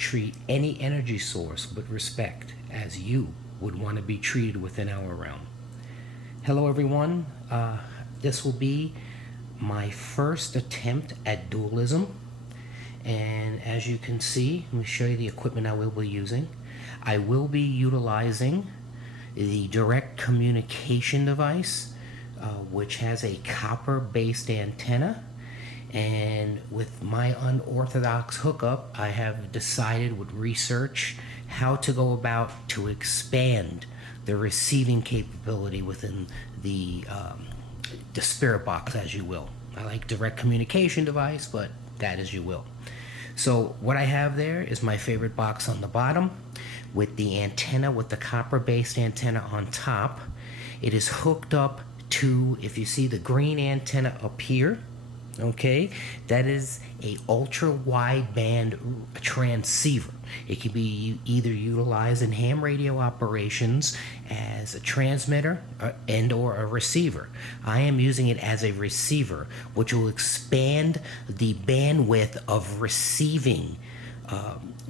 treat any energy source with respect as you would want to be treated within our realm. Hello everyone, this will be my first attempt at dualism, and as you can see, let me show you the equipment I will be using. I will be utilizing the direct communication device, which has a copper-based antenna, and with my unorthodox hookup, I have decided with research how to go about to expand the receiving capability within the spirit box, as you will. I like direct communication device, but that as you will. So what I have there is my favorite box on the bottom with the antenna, with the copper-based antenna on top. It is hooked up to, if you see the green antenna up here, okay, that is a ultra wideband transceiver. It can be either utilized in ham radio operations as a transmitter and or a receiver. I am using it as a receiver, which will expand the bandwidth of receiving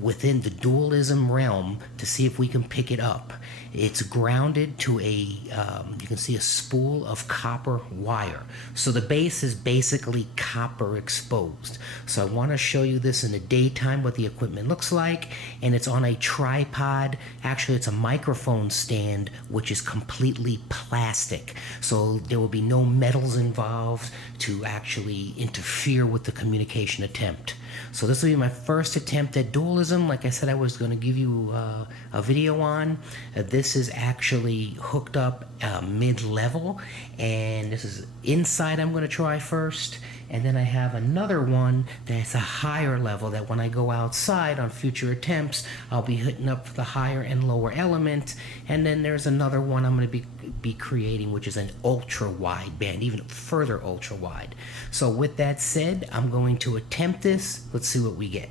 within the dualism realm to see if we can pick it up. It's grounded to a, you can see a spool of copper wire. So the base is basically copper exposed. So I want to show you this in the daytime, what the equipment looks like, and it's on a tripod. Actually, it's a microphone stand, which is completely plastic. So there will be no metals involved to actually interfere with the communication attempt. So this will be my first attempt at dualism. Like I said, I was going to give you a video on. This is actually hooked up mid-level, and this is inside I'm going to try first. And then I have another one that's a higher level that when I go outside on future attempts, I'll be hitting up the higher and lower element. And then there's another one I'm going to be creating, which is an ultra wide band, even further ultra wide. So with that said, I'm going to attempt this. Let's see what we get.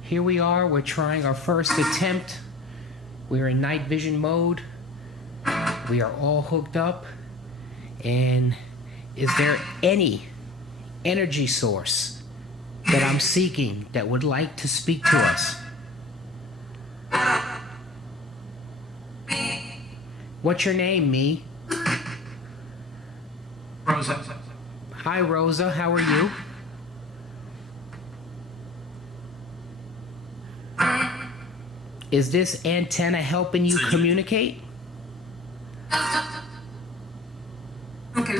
Here we are, we're trying our first attempt. We're in night vision mode. We are all hooked up. And is there any energy source that I'm seeking that would like to speak to us? What's your name, me? Rosa. Hi, Rosa. How are you? Is this antenna helping you communicate? Okay.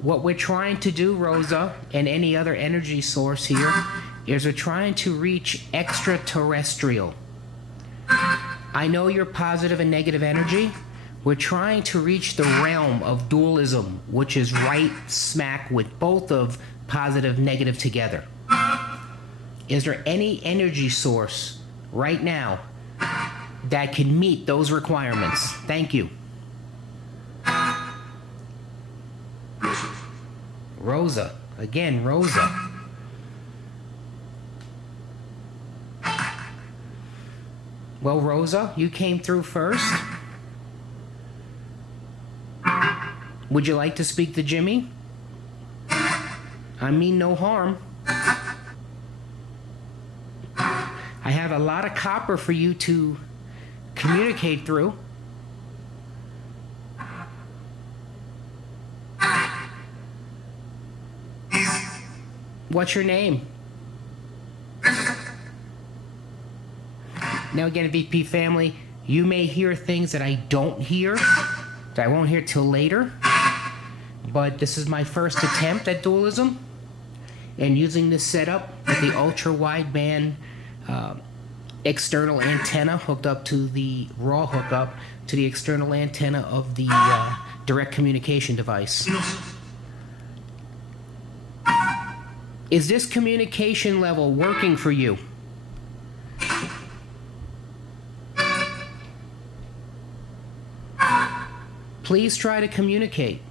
What we're trying to do, Rosa, and any other energy source here, is we're trying to reach extraterrestrial. I know you're positive and negative energy. We're trying to reach the realm of dualism, which is right smack with both of positive, negative together. Is there any energy source right now that can meet those requirements? Thank you. Rosa. Again, Rosa. Well, Rosa, you came through first. Would you like to speak to Jimmy? I mean no harm. I have a lot of copper for you to communicate through. What's your name? Now again, VP family, you may hear things that I don't hear, that I won't hear till later, but this is my first attempt at dualism, and using this setup with the ultra wideband external antenna hooked up to the raw hookup to the external antenna of the direct communication device. Is this communication level working for you? Please try to communicate.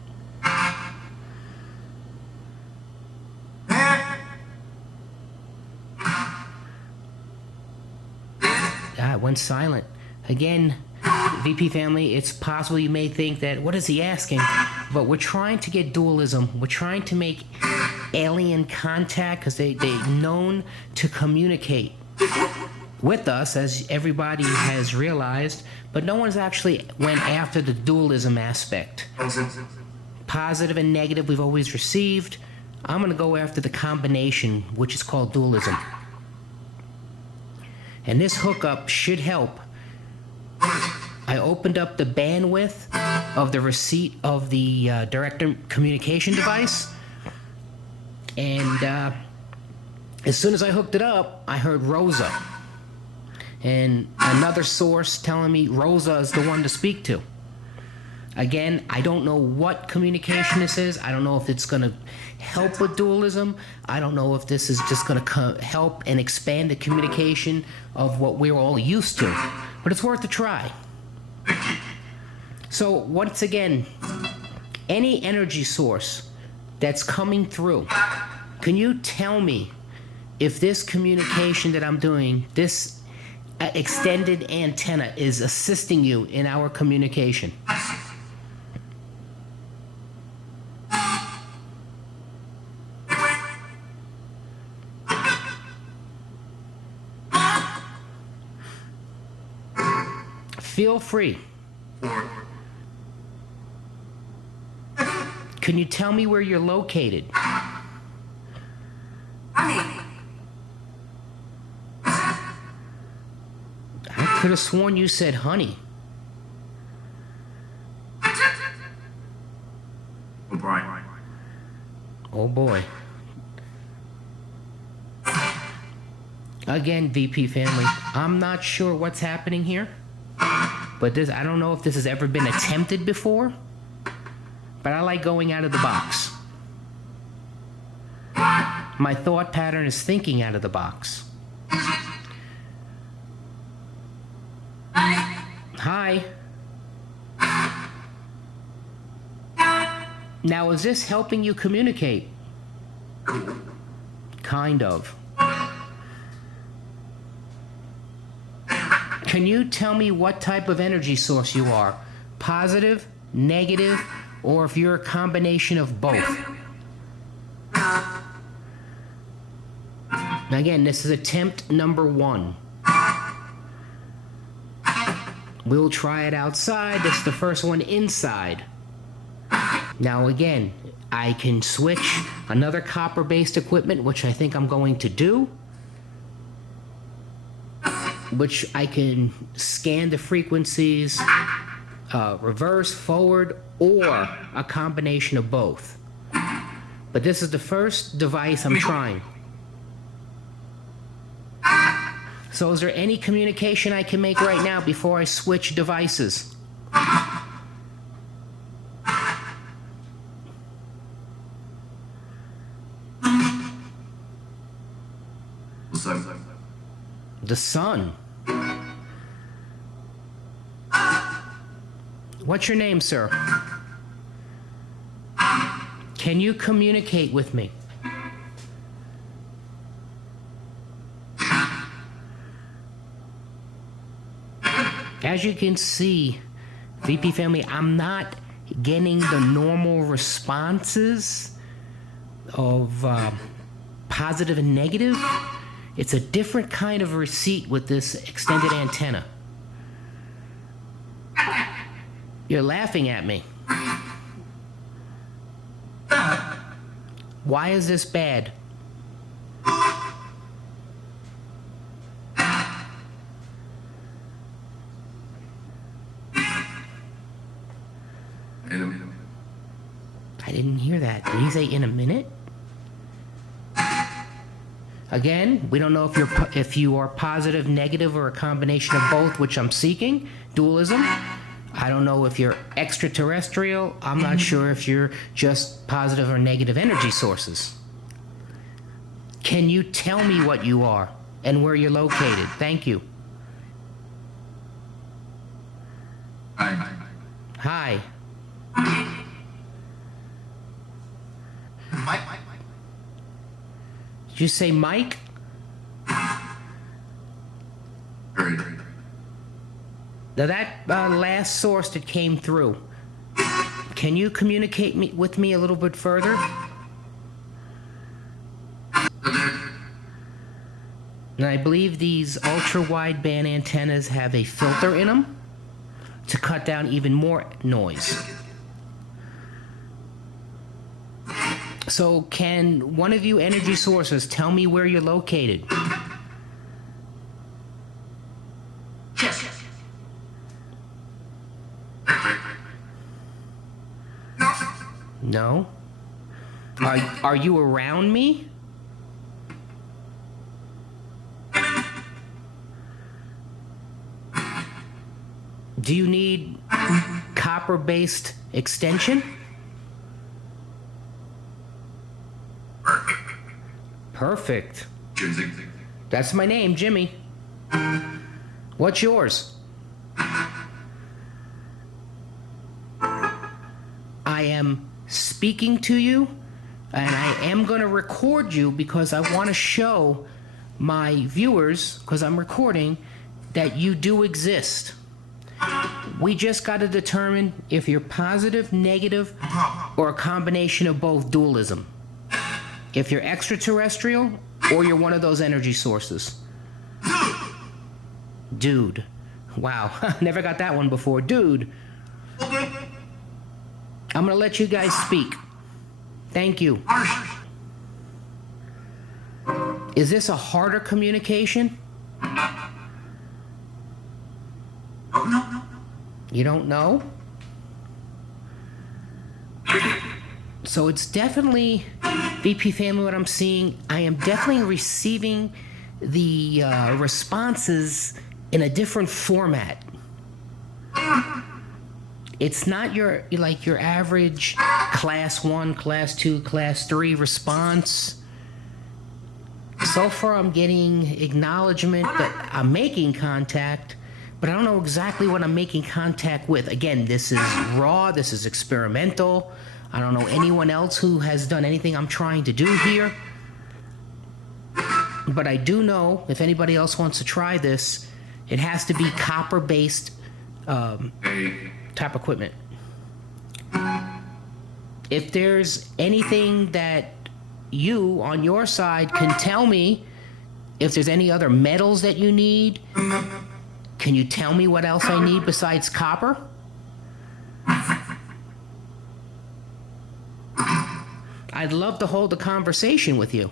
It went silent. Again, VP family, it's possible you may think that, what is he asking? But we're trying to get dualism. We're trying to make alien contact because they're known to communicate with us, as everybody has realized, but no one's actually went after the dualism aspect. Positive and negative we've always received. I'm going to go after the combination, which is called dualism. And this hookup should help. I opened up the bandwidth of the receipt of the direct communication device, and as soon as I hooked it up, I heard Rosa. And another source telling me Rosa is the one to speak to. Again, I don't know what communication this is. I don't know if it's going to help with dualism. I don't know if this is just going to help and expand the communication of what we're all used to. But it's worth a try. So once again, any energy source that's coming through, can you tell me if this communication that I'm doing, this extended antenna, is assisting you in our communication? Feel free. Can you tell me where you're located? I could have sworn you said honey. Oh boy. Again, VP family, I'm not sure what's happening here, but this, I don't know if this has ever been attempted before, but I like going out of the box. My thought pattern is thinking out of the box. Hi. Now, is this helping you communicate? Kind of. Can you tell me what type of energy source you are? Positive, negative, or if you're a combination of both? Again, this is attempt number 1. We'll try it outside. This is the first one inside. Now again, I can switch another copper-based equipment, which I think I'm going to do, which I can scan the frequencies, reverse, forward, or a combination of both. But this is the first device I'm trying. So is there any communication I can make right now before I switch devices? The sun. What's your name, sir? Can you communicate with me? As you can see, VP family, I'm not getting the normal responses of positive and negative. It's a different kind of receipt with this extended antenna. You're laughing at me. Why is this bad? I didn't hear that. Did he say in a minute? Again, we don't know if you are positive, negative, or a combination of both, which I'm seeking. Dualism. I don't know if you're extraterrestrial. I'm not sure if you're just positive or negative energy sources. Can you tell me what you are and where you're located? Thank you. Hi. Did you say Mike? Now that last source that came through, can you communicate with me a little bit further? And I believe these ultra-wideband antennas have a filter in them to cut down even more noise. So can one of you energy sources tell me where you're located? Yes. No? Are you around me? Do you need copper-based extension? Perfect. That's my name, Jimmy. What's yours? I am speaking to you, and I am going to record you because I want to show my viewers, because I'm recording, that you do exist. We just got to determine if you're positive, negative, or a combination of both dualism. If you're extraterrestrial, or you're one of those energy sources. Dude. Wow, never got that one before. Dude. I'm going to let you guys speak. Thank you. Is this a harder communication? You don't know? So it's definitely, VP family, what I'm seeing, I am definitely receiving the responses in a different format. It's not your average class 1, class 2, class 3 response. So far I'm getting acknowledgement that I'm making contact, but I don't know exactly what I'm making contact with. Again, this is raw, this is experimental. I don't know anyone else who has done anything I'm trying to do here. But I do know, if anybody else wants to try this, it has to be copper-based type equipment. If there's anything that you, on your side, can tell me, if there's any other metals that you need, can you tell me what else I need besides copper? I'd love to hold a conversation with you.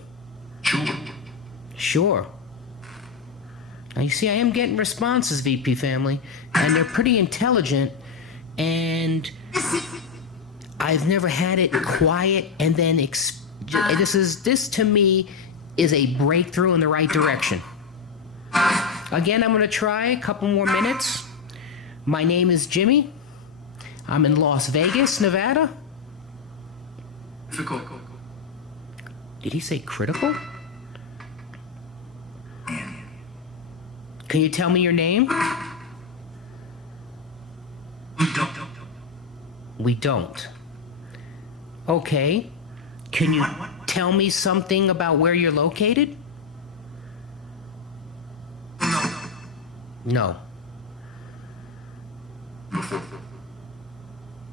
Sure. Now you see, I am getting responses, VP family, and they're pretty intelligent, and I've never had it quiet and then this to me is a breakthrough in the right direction. Again, I'm going to try a couple more minutes. My name is Jimmy. I'm in Las Vegas, Nevada. Did he say critical? Can you tell me your name? We don't. Okay. Can you tell me something about where you're located? No.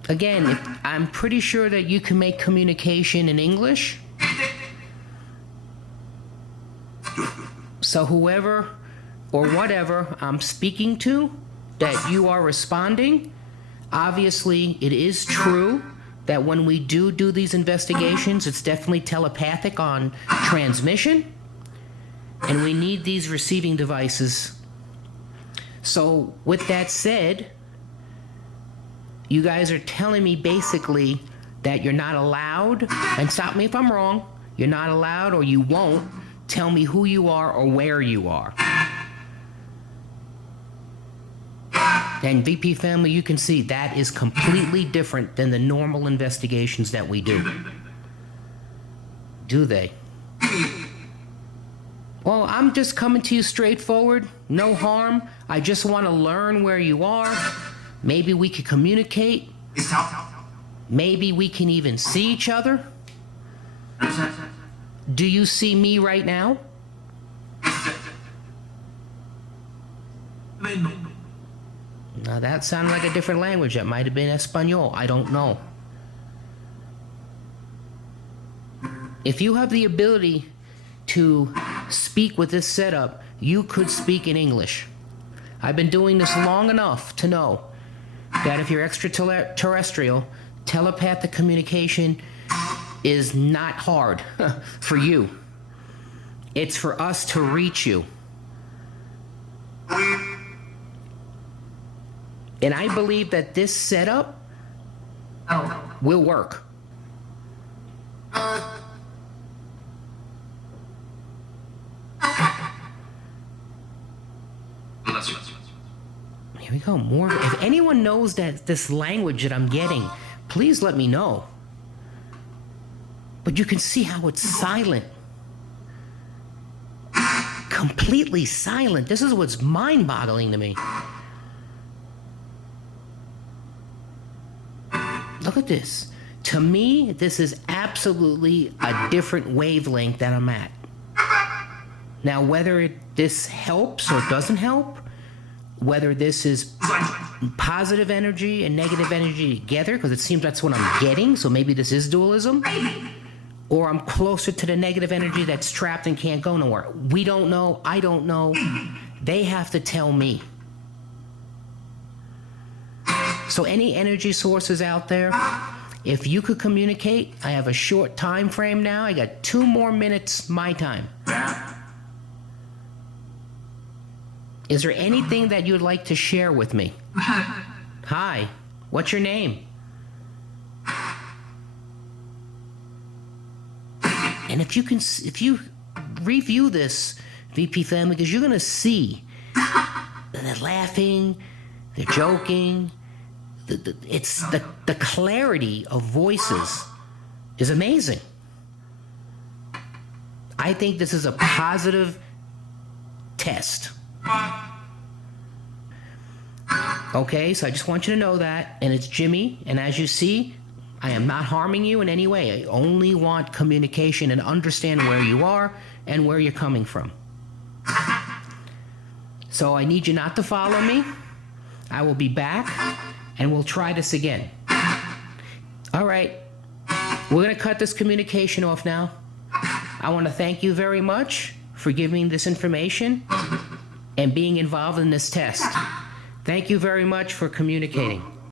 Again, I'm pretty sure that you can make communication in English. So whoever or whatever I'm speaking to, that you are responding, obviously it is true that when we do these investigations, it's definitely telepathic on transmission, and we need these receiving devices. So with that said, you guys are telling me basically that you're not allowed, and stop me if I'm wrong, you're not allowed or you won't tell me who you are or where you are. And VP family, you can see that is completely different than the normal investigations that we do. Do they? Well, I'm just coming to you straightforward, no harm. I just want to learn where you are. Maybe we could communicate. Maybe we can even see each other. Do you see me right now? Now that sounded like a different language. That might have been Espanol. I don't know. If you have the ability to speak with this setup, you could speak in English. I've been doing this long enough to know that if you're extraterrestrial, telepathic communication is not hard for you. It's for us to reach you. And I believe that this setup will work. Here we go. More. If anyone knows that this language that I'm getting, please let me know. But you can see how it's silent. Completely silent. This is what's mind-boggling to me. Look at this. To me, this is absolutely a different wavelength that I'm at. Now, whether this helps or doesn't help, whether this is positive energy and negative energy together, because it seems that's what I'm getting, so maybe this is dualism, or I'm closer to the negative energy that's trapped and can't go nowhere. We don't know. I don't know. They have to tell me. So any energy sources out there, if you could communicate, I have a short time frame now. I got 2 more minutes my time. Is there anything that you'd like to share with me? Hi, what's your name? And if you review this, VP family, because you're gonna see they're laughing, they're joking. The clarity of voices is amazing. I think this is a positive test. Okay, so I just want you to know that, and it's Jimmy, and as you see, I am not harming you in any way. I only want communication and understand where you are and where you're coming from. So I need you not to follow me. I will be back, and we'll try this again. All right, we're going to cut this communication off now. I want to thank you very much for giving me this information and being involved in this test. Thank you very much for communicating.